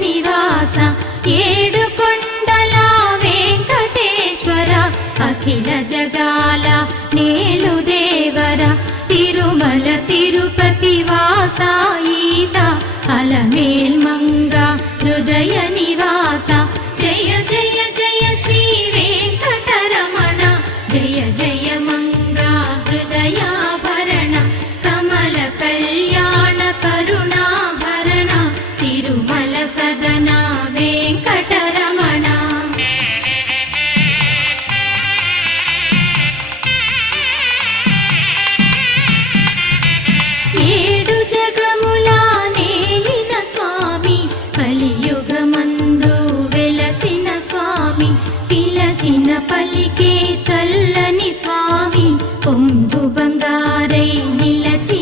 నివాస ఏడు కొండల వెంకటేశ్వర అఖిల జగాల నేలు దేవర తిరుమల తిరుపతి వాస ఈస అలమేల్ మంగ హృదయ నివాస జయ జయ జయ శ్రీ వెంకటరమణ జయ జయ మంగ హృదయాభరణ కమల కళ్యాణ కరుణాభరణ తిరుమల సదన వెంకటరమణ ఏడు జగముల నేలిన స్వామి కలియుగమందు వెలసిన స్వామి పిలచిన పలికే చల్లని స్వామి